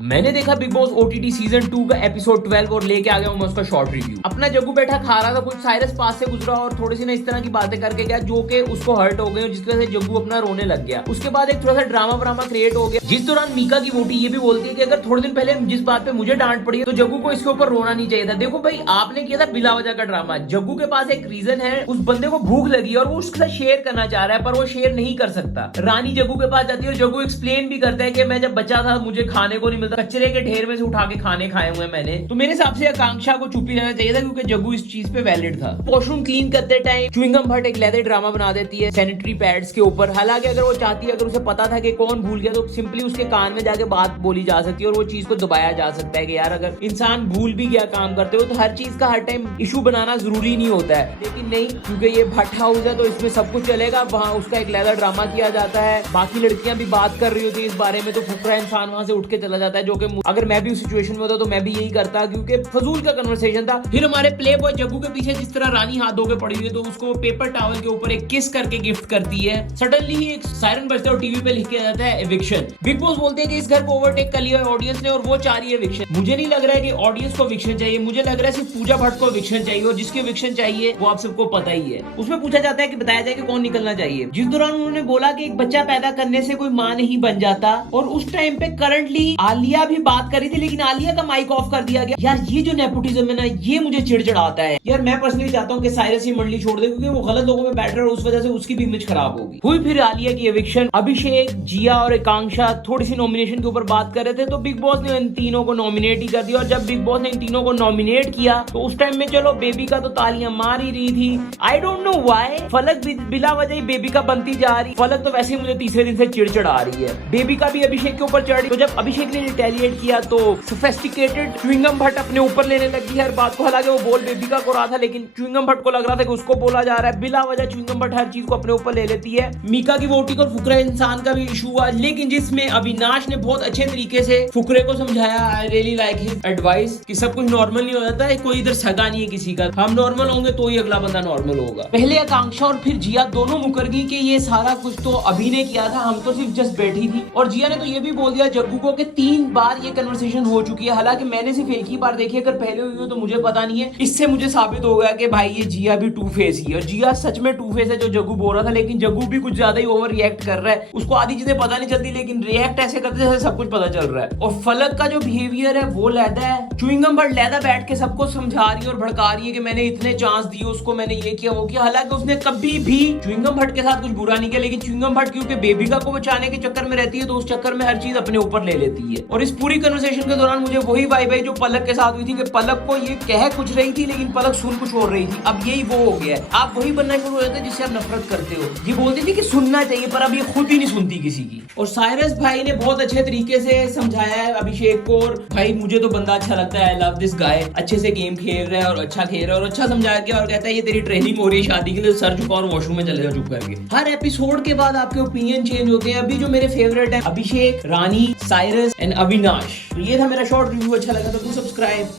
मैंने देखा big boss OTT season 2 का एपिसोड 12 और लेके आ गया हूँ मैं उसका शॉर्ट रिव्यू। अपना जग्गू बैठा खा रहा था, कुछ साइरस पास से गुजरा और थोड़ी सी ना इस तरह की बातें करके गया जो कि उसको हर्ट हो गई, जिसकी वजह से जग्गू अपना रोने लग गया। उसके बाद एक थोड़ा सा ड्रामा क्रिएट हो गया, जिस दौरान मीका की वोटी ये भी बोलती है कि अगर थोड़े दिन पहले जिस बात पे मुझे डांट पड़ी है तो जग्गू को इसके ऊपर रोना नहीं चाहिए था। देखो भाई, आपने किया था बिला वजह का ड्रामा। जग्गू के पास एक रीजन है, उस बंदे को भूख लगी और वो उसके साथ शेयर करना चाह रहा है, पर वो शेयर नहीं कर सकता। रानी जग्गू के पास जाती है, जग्गू एक्सप्लेन भी करता है कि मैं जब बच्चा था मुझे खाने को नहीं मिलता, कचरे के ढेर में से उठा के खाने खाए हुए मैंने। तो मेरे हिसाब से आकांक्षा को चुप ही रहना चाहिए था, क्योंकि जग्गू इस चीज पे वैलिड था। वॉशरूम क्लीन करते टाइम च्युइंगम भट्ट एक लेदर ड्रामा बना देती है सैनिटरी पैड्स के ऊपर। हालांकि अगर वो चाहती है, अगर उसे पता था कि कौन भूल गया, तो सिंपली उसके कान में जाके बात बोली जा सकती है और वो चीज को दबाया जा सकता है कि यार अगर इंसान भूल भी गया काम करते हो तो हर चीज का हर टाइम इशू बनाना जरूरी नहीं होता है। लेकिन नहीं, क्योंकि ये भट्ट हाउस है तो इसमें सब कुछ चलेगा। वहाँ उसका एक लेदर ड्रामा किया जाता है, बाकी लड़कियां भी बात कर रही होती है इस बारे में, तो फुकरा इंसान वहां से उठ के चला जाता है, जो कि अगर मैं भी उस सिचुएशन में होता तो मैं भी यही करता, क्योंकि फजूल का कन्वर्सेशन था। फिर हमारे प्ले बॉय जग्गू के पीछे जिस तरह रानी हाथ धो के पड़ी हुई है, तो उसको पेपर टॉवल के ऊपर एक किस करके गिफ्ट करती है। सडनली एक सायरन बजता है और टीवी पे लिख के आ जाता है एविक्शन। बिग बॉस बोलते हैं कि इस घर को ओवरटेक कर लिया है ऑडियंस ने और वो चाह रही है एविक्शन। मुझे नहीं लग रहा है कि ऑडियंस को एविक्शन चाहिए, मुझे लग रहा है सिर्फ पूजा भट्ट को एविक्शन चाहिए, और जिसकी एविक्शन चाहिए वो आप सबको पता ही है। उसमें पूछा जाता है कि बताया जाए कि कौन निकलना चाहिए, जिस दौरान उन्होंने बोला कि एक बच्चा पैदा करने से कोई मां नहीं बन जाता। और उस टाइम पे करंटली आलिया भी बात कर रही थी, लेकिन आलिया का माइक ऑफ कर दिया गया। यार ये जो नेपोटिज्म है ना, ये मुझे चिड़चिड़ाता है। यार मैं पर्सनली चाहता हूँ कि साइरस ही मंडली छोड़ दे, क्योंकि वो गलत लोगों में बैठ रहा है और उस वजह से उसकी भी इमेज खराब होगी। हुई फिर आलिया की एविक्शन। अभिषेक, जिया और आकांक्षा थोड़ी सी नॉमिनेशन के ऊपर बात कर रहे थे, तो बिग बॉस ने इन तीनों को नॉमिनेट ही कर दिया। और जब बिग बॉस ने इन तीनों को नॉमिनेट किया तो उस टाइम में चलो बेबी का तो तालियां मार ही रही थी। आई डोंट नो व्हाई फलक बिला वजह ही बेबी का बनती जा रही। फलक तो वैसे ही मुझे तीसरे दिन से चिड़चिड़ा रही है। बेबी का भी अभिषेक के ऊपर चढ़ी, तो जब अभिषेक ने रिटेलिएट किया तो सोफिस्टिकेटेड च्युइंगम भट्ट अपने ऊपर लेने लगी हर बात को। हालांकि वो बोल बेबी का को रहा था, लेकिन च्युइंगम भट्ट को लग रहा था कि उसको बोला जा रहा है। बिला वजह च्युइंगम भट्ट हर चीज को अपने ऊपर ले लेती है। मीका की वोटिंग और फुकरा इंसान का भी इशू हुआ, लेकिन जिसमें अविनाश ने बहुत अच्छे तरीके से फुकरे को समझाया। I really like his advice कि सब कुछ नॉर्मल नहीं हो जाता है, कोई इधर सगा नहीं है किसी का। हम नॉर्मल होंगे तो ही अगला बंदा नॉर्मल होगा। पहले आकांक्षा और फिर जिया दोनों मुकर गई कि ये सारा कुछ तो अभी ने किया था, हम तो सिर्फ जस्ट बैठी थी। और जिया ने तो ये भी बोल दिया जग्गू को कि 3 बार ये कन्वर्सेशन हो चुकी है। हालांकि मैंने सिर्फ एक ही बार देखी, अगर पहले हुई हो तो मुझे पता नहीं है। इससे मुझे साबित हो गया कि भाई ये जिया भी टू फेस ही है, और जिया सच में टू फेस है जो जग्गू बोल रहा था। लेकिन जग्गू भी कुछ ज्यादा ही ओवर रिएक्ट कर रहा है, उसको आधी चीजें पता नहीं चलती, लेकिन रिएक्ट ऐसे करते जैसे सब कुछ पता चल रहा है। और फलक का जो बिहेवियर है वो लैदा है। च्युइंगम भट्ट लैदा बैठ के सबको समझा रही है और भड़का रही है कि मैंने इतने चांस दिए उसको, मैंने ये किया वो किया। हालांकि उसने कभी भी च्युइंगम भट्ट के साथ कुछ बुरा नहीं किया, लेकिन च्युइंगम भट्ट क्योंकि बेबिका को बचाने के चक्कर में रहती है, तो उस चक्कर में हर चीज अपने ऊपर ले लेती है। और इस पूरी कन्वर्सेशन के दौरान मुझे वही वाइब आई जो पलक के साथ हुई थी, कि पलक को ये कह कुछ रही थी लेकिन पलक सुन कुछ और रही थी। अब यही वो हो गया है, आप वही बनना शुरू हो जाते हैं जिससे आप नफरत करते हो। ये बोलती थी कि सुनना चाहिए, पर अब ये खुद ही नहीं सुनती किसी की। और साइरस भाई ने बहुत अच्छे तरीके से समझाया है अभिषेक को, और भाई मुझे तो बंदा अच्छा लगता है, आई लव दिस गाय। अच्छे से गेम खेल रहा है और अच्छा खेल रहा है और अच्छा समझा के, और कहता है ये तेरी ट्रेनिंग हो रही है शादी के लिए, सर झुका और वॉशरूम में चले जाओ चुप करके। हर एपिसोड के बाद आपके ओपिनियन चेंज होते हैं। अभी जो मेरे फेवरेट है अभिषेक, रानी, साइरस एंड अविनाश। तो ये था मेरा शॉर्ट रिव्यू, अच्छा लगा तो डू सब्सक्राइब।